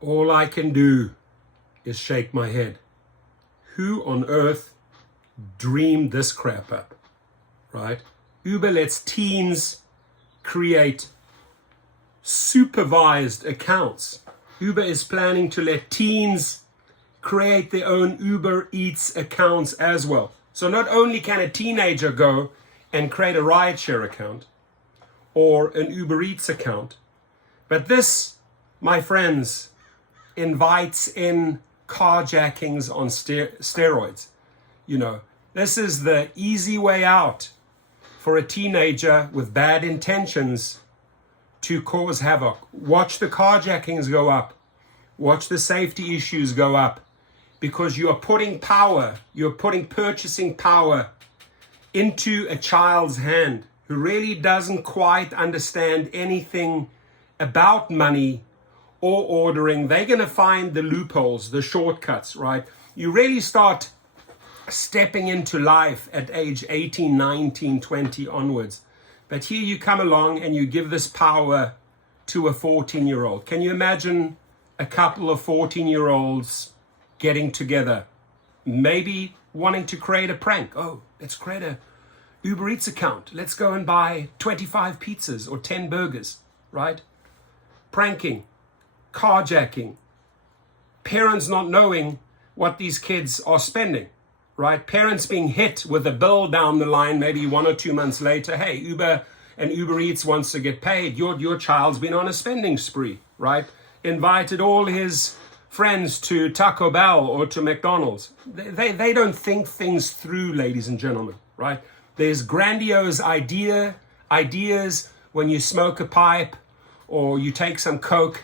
All I can do is shake my head. Who on earth dreamed this crap up, right? Uber lets teens create supervised accounts. Uber is planning to let teens create their own Uber Eats accounts as well. So not only can a teenager go and create a rideshare account or an Uber Eats account, but this, my friends, invites in carjackings on steroids. You know, this is the easy way out for a teenager with bad intentions to cause havoc. Watch the carjackings go up. Watch the safety issues go up, because you are putting power, you're putting purchasing power into a child's hand who really doesn't quite understand anything about money or ordering. They're going to find the loopholes, the shortcuts, right? You really start stepping into life at age 18, 19, 20 onwards. But here you come along and you give this power to a 14-year-old. Can you imagine a couple of 14-year-olds getting together, maybe wanting to create a prank? Oh, let's create a Uber Eats account. Let's go and buy 25 pizzas or 10 burgers, right? Pranking, carjacking, parents not knowing what these kids are spending, right? Parents being hit with a bill down the line, maybe 1 or 2 months later. Hey, Uber and Uber Eats wants to get paid. Your child's been on a spending spree, right? Invited all his friends to Taco Bell or to McDonald's. They don't think things through, ladies and gentlemen, right? There's grandiose ideas when you smoke a pipe or you take some Coke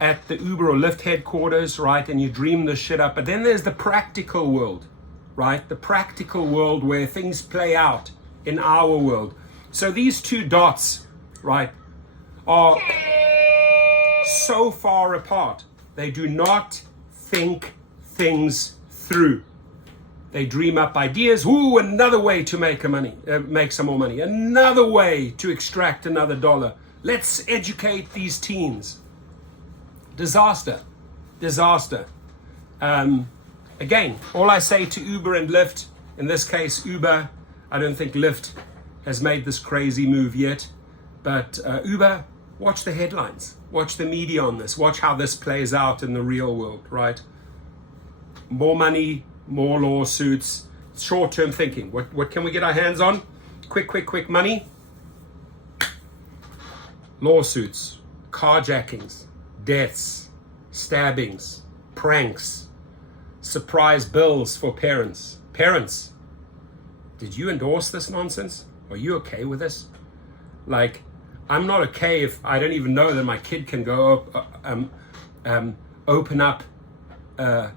at the Uber or Lyft headquarters, right? And you dream this shit up. But then there's the practical world, right? The practical world where things play out in our world. So these two dots, right, are so far apart. They do not think things through. They dream up ideas. Ooh, another way to make some more money. Another way to extract another dollar. Let's educate these teens. Disaster. Again, all I say to Uber and Lyft, in this case Uber, I don't think Lyft has made this crazy move yet, but Uber, watch the headlines. Watch the media on this. Watch how this plays out in the real world, right? More money, more lawsuits, short-term thinking. What can we get our hands on? Quick money. Lawsuits, carjackings, deaths, stabbings, pranks, surprise bills for parents. Parents, did you endorse this nonsense? Are you okay with this? Like, I'm not okay if I don't even know that my kid can go open up an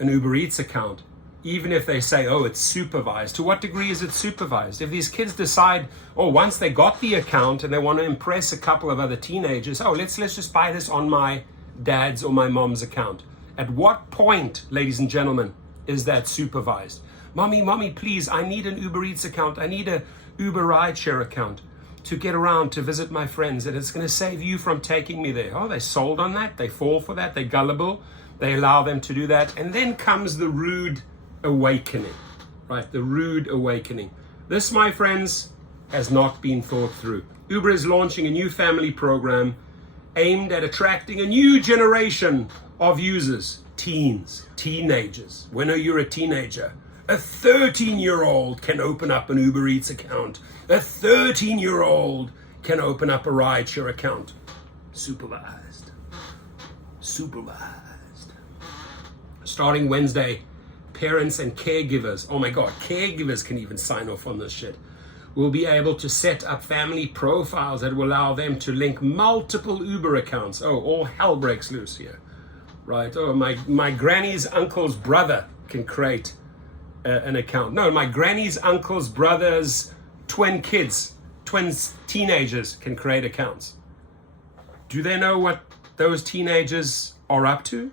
Uber Eats account, even if they say, oh, it's supervised. To what degree is it supervised? If these kids decide, oh, once they got the account and they want to impress a couple of other teenagers, oh, let's just buy this on my dad's or my mom's account. At what point, ladies and gentlemen, is that supervised? Mommy, please, I need an Uber Eats account. I need a Uber rideshare account to get around to visit my friends, and it's going to save you from taking me there. Oh, they sold on that. They fall for that. They're gullible. They allow them to do that. And then comes the rude awakening, right? The rude awakening. This, my friends, has not been thought through. Uber is launching a new family program aimed at attracting a new generation of users, teens, teenagers. When are you a teenager? A 13-year-old can open up an Uber Eats account. A 13-year-old can open up a rideshare account. Supervised. Starting Wednesday, parents and caregivers, oh my God, caregivers can even sign off on this shit, will be able to set up family profiles that will allow them to link multiple Uber accounts. Oh, all hell breaks loose here, right? Oh, my granny's uncle's brother can create an account. No, my granny's uncle's brother's twin teenagers can create accounts. Do they know what those teenagers are up to?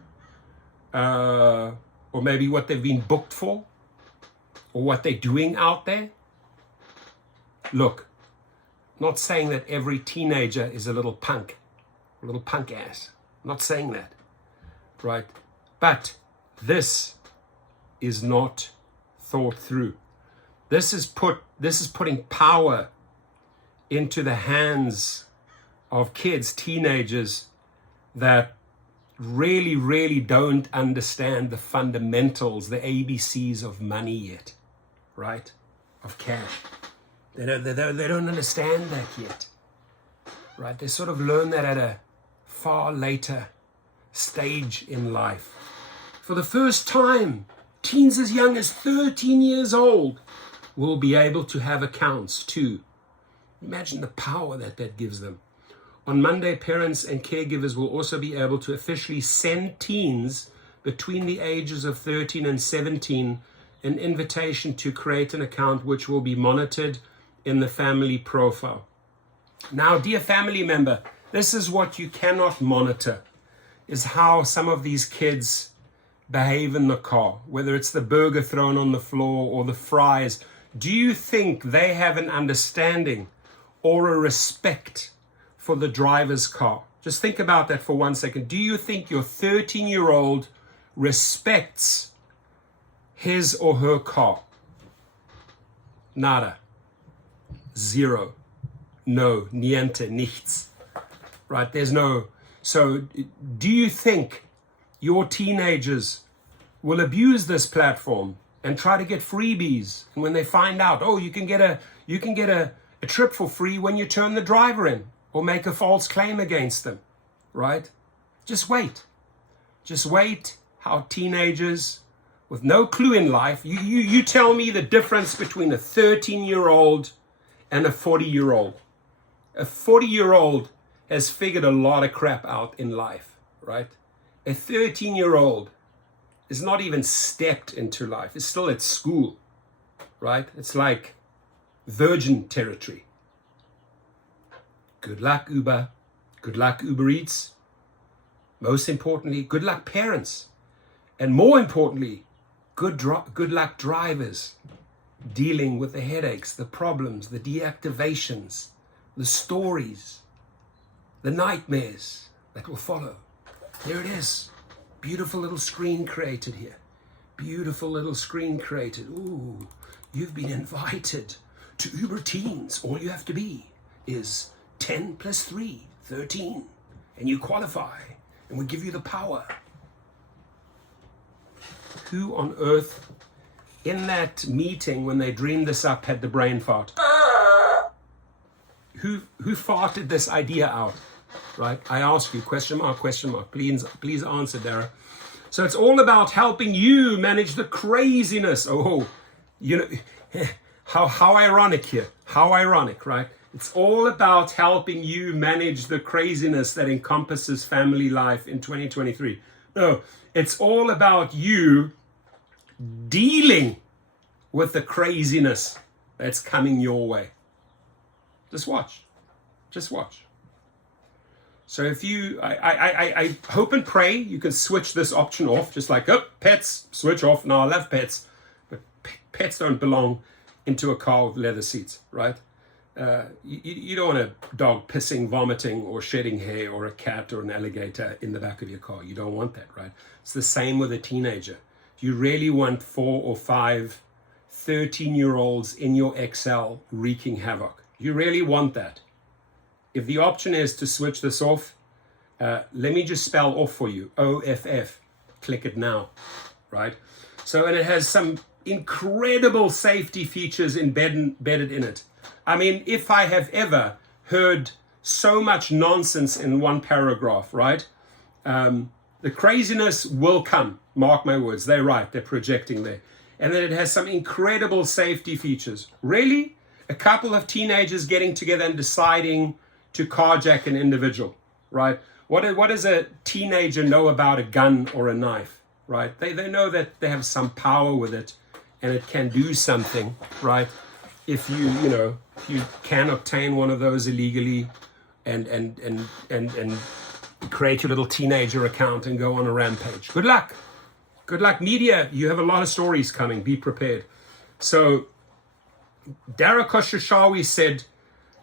Or maybe what they've been booked for? Or what they're doing out there? Look, not saying that every teenager is a little punk ass, I'm not saying that, right? But this is not thought through. This is putting power into the hands of kids, teenagers that really, really don't understand the fundamentals, the ABCs of money yet, right? Of cash. They don't understand that yet, right? They sort of learn that at a far later stage in life. For the first time, teens as young as 13 years old will be able to have accounts too. Imagine the power that gives them. On Monday, parents and caregivers will also be able to officially send teens between the ages of 13 and 17 an invitation to create an account which will be monitored in the family profile. Now, dear family member, this is what you cannot monitor, is how some of these kids behave in the car, whether it's the burger thrown on the floor or the fries. Do you think they have an understanding or a respect for the driver's car? Just think about that for 1 second. Do you think your 13-year-old respects his or her car? Nada. Zero. No. Niente. Nichts. Right? There's no. So do you think your teenagers will abuse this platform and try to get freebies? And when they find out, oh, you can get a trip for free when you turn the driver in, or make a false claim against them, right? Just wait. Just wait how teenagers with no clue in life, you tell me the difference between a 13-year-old and a 40-year-old. A 40-year-old has figured a lot of crap out in life, right? A 13-year-old is not even stepped into life. It's still at school, right? It's like virgin territory. Good luck, Uber. Good luck, Uber Eats. Most importantly, good luck, parents. And more importantly, good luck, drivers, dealing with the headaches, the problems, the deactivations, the stories, the nightmares that will follow. There it is. Beautiful little screen created here. Beautiful little screen created. Ooh, you've been invited to Uber Teens. All you have to be is 10 plus 3, 13, and you qualify, and we give you the power. Who on earth in that meeting when they dreamed this up had the brain fart? Who farted this idea out? Right? I ask you, question mark, please answer, Dara. So it's all about helping you manage the craziness. Oh, you know, how ironic here. How ironic, right? It's all about helping you manage the craziness that encompasses family life in 2023. No, it's all about you dealing with the craziness that's coming your way. Just watch. Just watch. So if you, I hope and pray you can switch this option off, just like, oh, pets, switch off. No, I love pets, but pets don't belong into a car with leather seats, right? You don't want a dog pissing, vomiting, or shedding hair, or a cat or an alligator in the back of your car. You don't want that, right? It's the same with a teenager. You really want 4 or 5 13-year-olds in your Excel wreaking havoc. You really want that. If the option is to switch this off, let me just spell off for you. OFF. Click it now, right? So, and it has some incredible safety features embedded in it. I mean, if I have ever heard so much nonsense in one paragraph, right? The craziness will come. Mark my words. They're right. They're projecting there. And then it has some incredible safety features. Really? A couple of teenagers getting together and deciding to carjack an individual, right? What does a teenager know about a gun or a knife, right? They know that they have some power with it and it can do something, right? If you can obtain one of those illegally and create your little teenager account and go on a rampage. Good luck. Good luck, media. You have a lot of stories coming. Be prepared. So Dara Khosrowshahi said,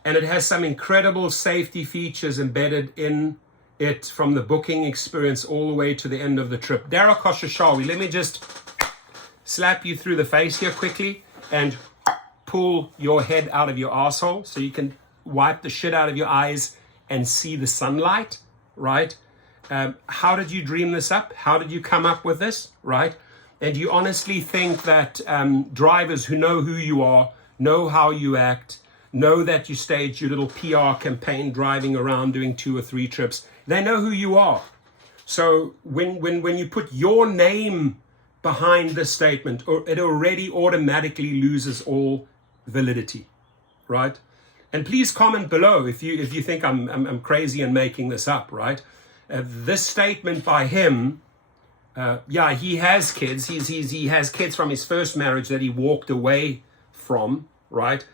and it has some incredible safety features embedded in it from the booking experience all the way to the end of the trip. Dara Koshashawi, let me just slap you through the face here quickly and pull your head out of your asshole so you can wipe the shit out of your eyes and see the sunlight, right? How did you dream this up? How did you come up with this, right? And do you honestly think that drivers who know who you are, know how you act, know that you stage your little PR campaign driving around doing 2 or 3 trips, they know who you are. So when you put your name behind the statement, it already automatically loses all validity, right? And please comment below if you think I'm crazy and making this up, right? This statement by him, yeah, he has kids. He has kids from his first marriage that he walked away from, right?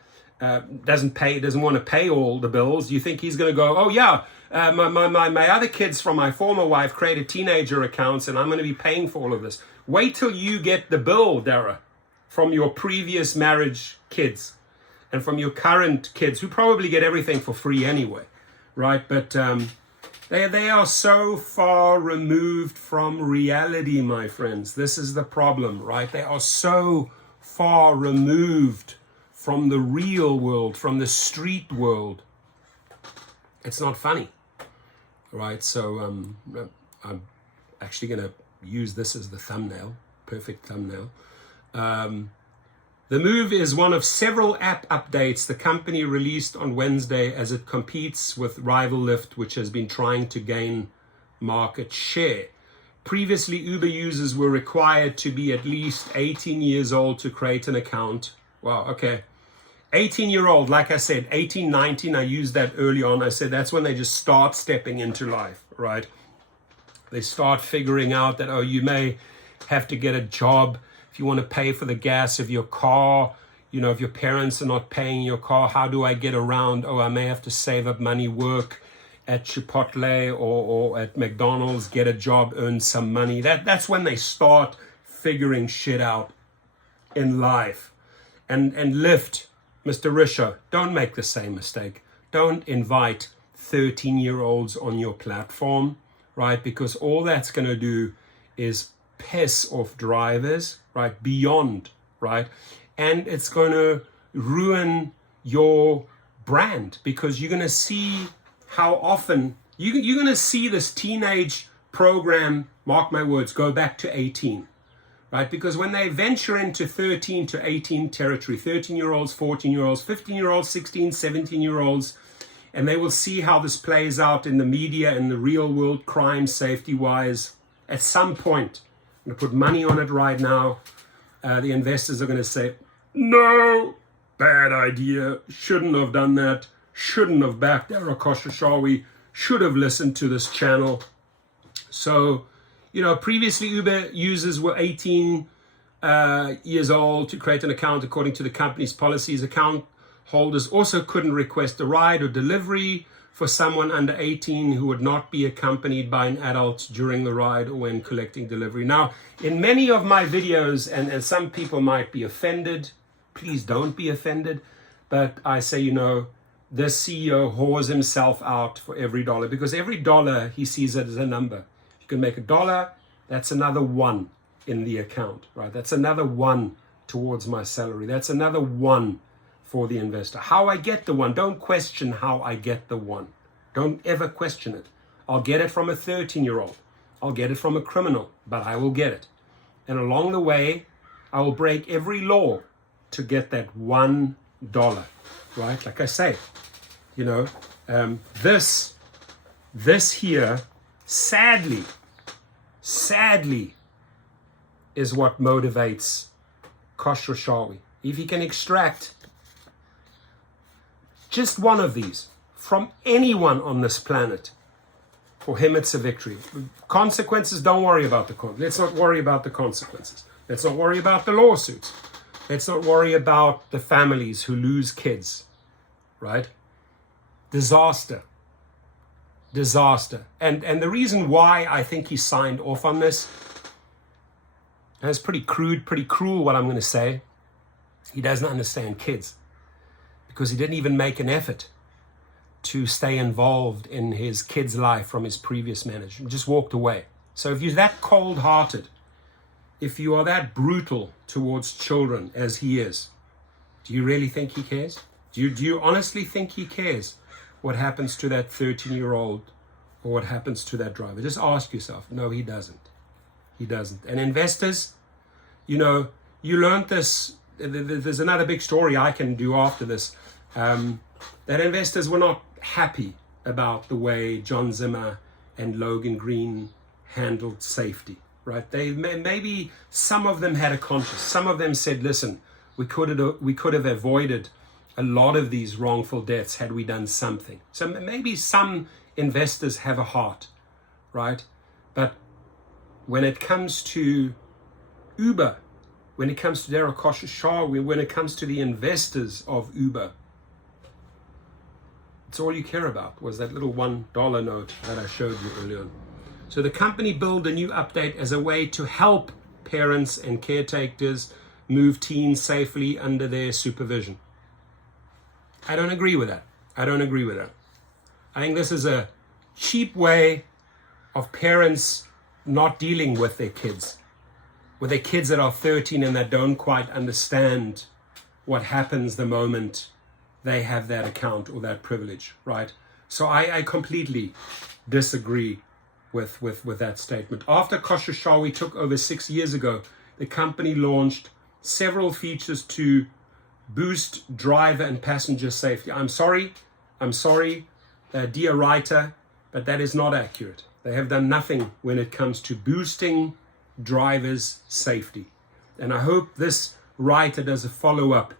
Doesn't want to pay all the bills. You think he's going to go, oh yeah, my other kids from my former wife created teenager accounts and I'm going to be paying for all of this. Wait till you get the bill, Dara, from your previous marriage kids and from your current kids who probably get everything for free anyway, right? But they are so far removed from reality, my friends. This is the problem, right? They are so far removed from the real world, from the street world. It's not funny, right? So I'm actually going to use this as the thumbnail, perfect thumbnail. The move is one of several app updates the company released on Wednesday as it competes with rival Lyft, which has been trying to gain market share. Previously, Uber users were required to be at least 18 years old to create an account. Wow, okay. 18-year-old, like I said, 18, 19, I used that early on. I said that's when they just start stepping into life, right? They start figuring out that, oh, you may have to get a job if you want to pay for the gas of your car. You know, if your parents are not paying your car, how do I get around? Oh, I may have to save up money, work at Chipotle or at McDonald's, get a job, earn some money. That's when they start figuring shit out in life. And Lyft, Mr. Risha, don't make the same mistake. Don't invite 13-year-olds on your platform, right? Because all that's going to do is piss off drivers, right? Beyond, right? And it's going to ruin your brand because you're going to see how often you're going to see this teenage program, mark my words, go back to 18. Right? Because when they venture into 13 to 18 territory, 13-year-olds, 14-year-olds, 15-year-olds, 16, 17-year-olds, and they will see how this plays out in the media and the real world, crime, safety-wise. At some point, I'm going to put money on it right now. The investors are going to say, no, bad idea, shouldn't have done that, shouldn't have backed Dara Koshashawi, should have listened to this channel. So, you know, previously Uber users were 18 years old to create an account according to the company's policies. Account holders also couldn't request a ride or delivery for someone under 18 who would not be accompanied by an adult during the ride or when collecting delivery. Now, in many of my videos, and some people might be offended, please don't be offended, but I say, you know, this CEO whores himself out for every dollar because every dollar he sees it as a number. You can make $1, that's another 1 in the account, right? That's another 1 towards my salary. That's another 1 for the investor. How I get the 1, don't question how I get the 1. Don't ever question it. I'll get it from a 13-year-old. I'll get it from a criminal, but I will get it. And along the way, I will break every law to get that $1, right? Like I say, you know, this here, sadly, is what motivates Koshashawi. If he can extract just one of these from anyone on this planet, for him it's a victory. Consequences, don't worry about the consequences. Let's not worry about the consequences. Let's not worry about the lawsuits. Let's not worry about the families who lose kids, right? Disaster. And the reason why I think he signed off on this, and it's pretty crude, pretty cruel what I'm going to say, he doesn't understand kids because he didn't even make an effort to stay involved in his kid's life from his previous manager. Just walked away. So if you're that cold-hearted, if you are that brutal towards children as he is, do you really think he cares? Do you honestly think he cares what happens to that 13-year-old or what happens to that driver? Just ask yourself. No, he doesn't. He doesn't. And investors, you know, you learned this. There's another big story I can do after this. That investors were not happy about the way John Zimmer and Logan Green handled safety, right? Maybe some of them had a conscience. Some of them said, listen, we could have avoided a lot of these wrongful deaths had we done something. So maybe some investors have a heart, right? But when it comes to Uber, when it comes to Daryl Khosrowshahi, when it comes to the investors of Uber, it's all you care about was that little $1 note that I showed you earlier. So the company built a new update as a way to help parents and caretakers move teens safely under their supervision. I don't agree with that. I think this is a cheap way of parents not dealing with their kids that are 13 and that don't quite understand what happens the moment they have that account or that privilege, right? So I completely disagree with that statement. After Khosrowshahi took over 6 years ago, the company launched several features to boost driver and passenger safety. I'm sorry, dear writer, but that is not accurate. They have done nothing when it comes to boosting drivers' safety. And I hope this writer does a follow-up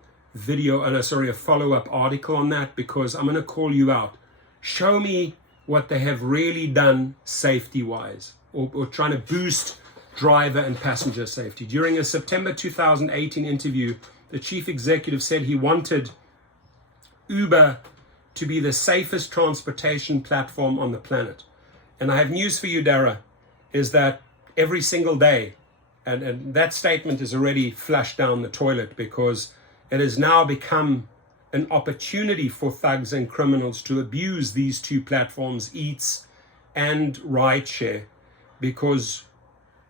article on that, because I'm going to call you out. Show me what they have really done safety-wise, or trying to boost driver and passenger safety. During a September 2018 interview, the chief executive said he wanted Uber to be the safest transportation platform on the planet. And I have news for you, Dara, is that every single day, and that statement is already flushed down the toilet, because it has now become an opportunity for thugs and criminals to abuse these two platforms, Eats and RideShare, because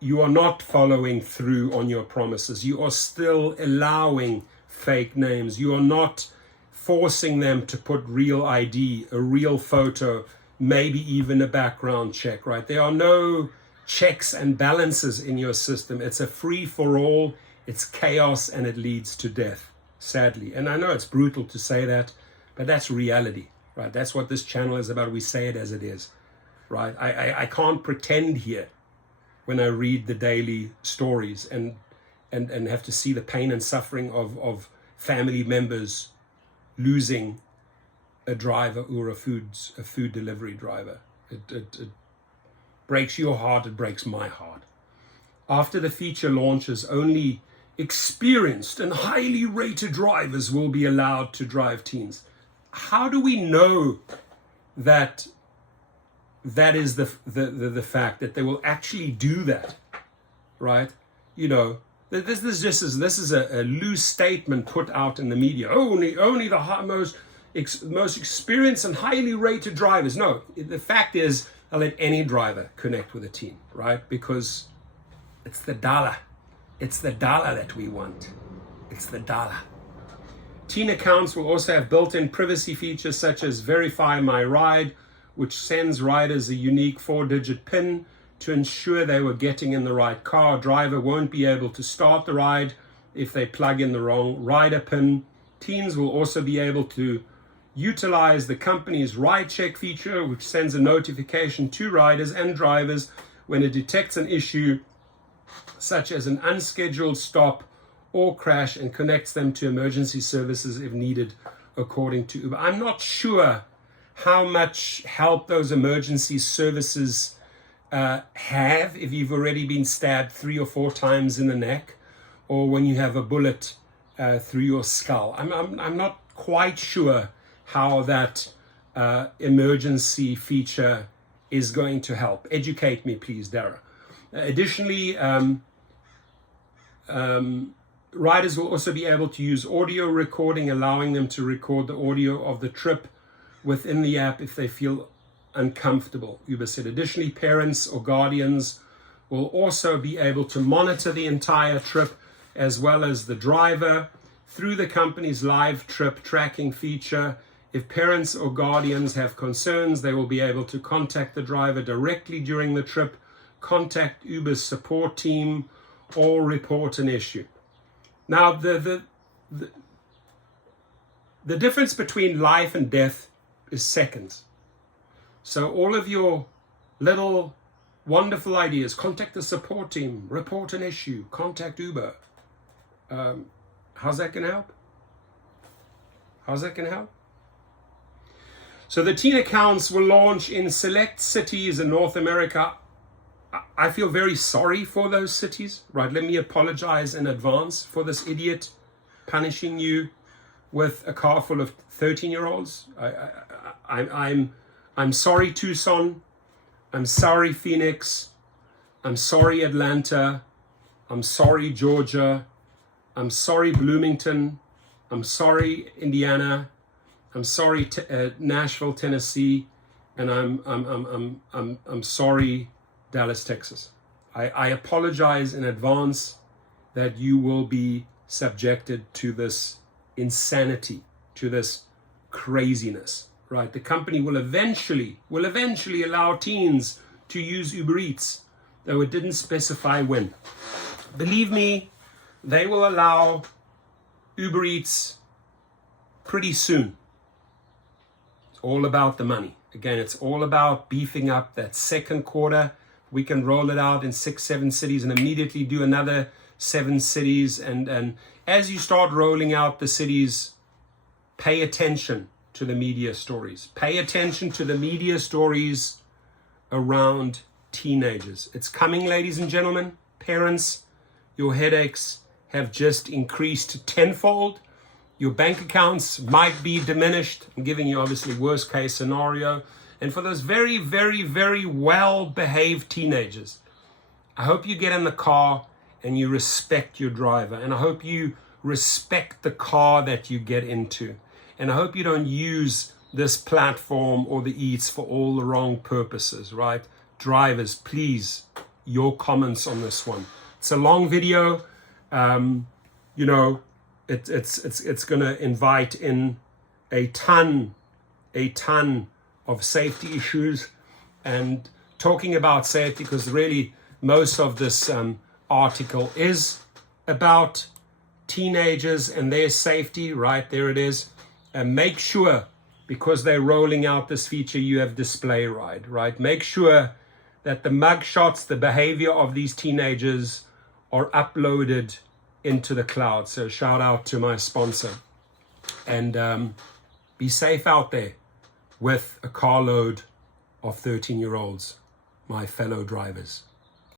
you are not following through on your promises. You are still allowing fake names. You are not forcing them to put real ID, a real photo, maybe even a background check, right? There are no checks and balances in your system. It's a free-for-all, it's chaos, and it leads to death, sadly. And I know it's brutal to say that, but that's reality, right? That's what this channel is about. We say it as it is, right? I can't pretend here when I read the daily stories and have to see the pain and suffering of family members losing a driver or a food delivery driver. It breaks your heart, it breaks my heart. After the feature launches, only experienced and highly rated drivers will be allowed to drive teens. How do we know that is the fact that they will actually do that, right? You know, this is a loose statement put out in the media. Only the most experienced and highly rated drivers. No, the fact is, I'll let any driver connect with a teen, right? Because it's the dollar. It's the dollar that we want. It's the dollar. Teen accounts will also have built-in privacy features such as Verify My Ride, which sends riders a unique 4-digit PIN to ensure they were getting in the right car. Driver won't be able to start the ride if they plug in the wrong rider PIN. Teens will also be able to utilize the company's ride check feature, which sends a notification to riders and drivers when it detects an issue such as an unscheduled stop or crash, and connects them to emergency services if needed, according to Uber. I'm not sure how much help those emergency services have if you've already been stabbed 3 or 4 times in the neck, or when you have a bullet through your skull. I'm not quite sure how that emergency feature is going to help. Educate me, please, Dara. Additionally, riders will also be able to use audio recording, allowing them to record the audio of the trip within the app if they feel uncomfortable, Uber said. Additionally, parents or guardians will also be able to monitor the entire trip as well as the driver through the company's live trip tracking feature. If parents or guardians have concerns, they will be able to contact the driver directly during the trip, contact Uber's support team, or report an issue. Now, the difference between life and death is seconds. So all of your little wonderful ideas, contact the support team, report an issue, contact Uber. How's that going to help? How's that going to help? So the teen accounts will launch in select cities in North America. I feel very sorry for those cities, right? Let me apologize in advance for this idiot punishing you with a car full of 13-year-olds. I'm sorry, Tucson. I'm sorry, Phoenix. I'm sorry, Atlanta. I'm sorry, Georgia. I'm sorry, Bloomington. I'm sorry, Indiana. I'm sorry, Nashville, Tennessee, and I'm sorry, Dallas, Texas. I apologize in advance that you will be subjected to this insanity, to this craziness, right? The company will eventually allow teens to use Uber Eats, though it didn't specify when. Believe me, they will allow Uber Eats pretty soon. All about the money. Again, it's all about beefing up that second quarter. We can roll it out in 6-7 cities and immediately do another 7 cities. And as you start rolling out the cities, pay attention to the media stories. Pay attention to the media stories around teenagers. It's coming, ladies and gentlemen. Parents, your headaches have just increased tenfold. Your bank accounts might be diminished. I'm giving you obviously worst case scenario. And for those very, very, very well-behaved teenagers, I hope you get in the car and you respect your driver. And I hope you respect the car that you get into. And I hope you don't use this platform or the Eats for all the wrong purposes, right? Drivers, please, your comments on this one. It's a long video. It's going to invite in a ton of safety issues, and talking about safety, because really most of this article is about teenagers and their safety. Right there it is. And make sure, because they're rolling out this feature, you have display ride, right? Make sure that the mug shots, the behavior of these teenagers are uploaded into the cloud. So shout out to my sponsor, and be safe out there with a carload of 13-year-olds, my fellow drivers.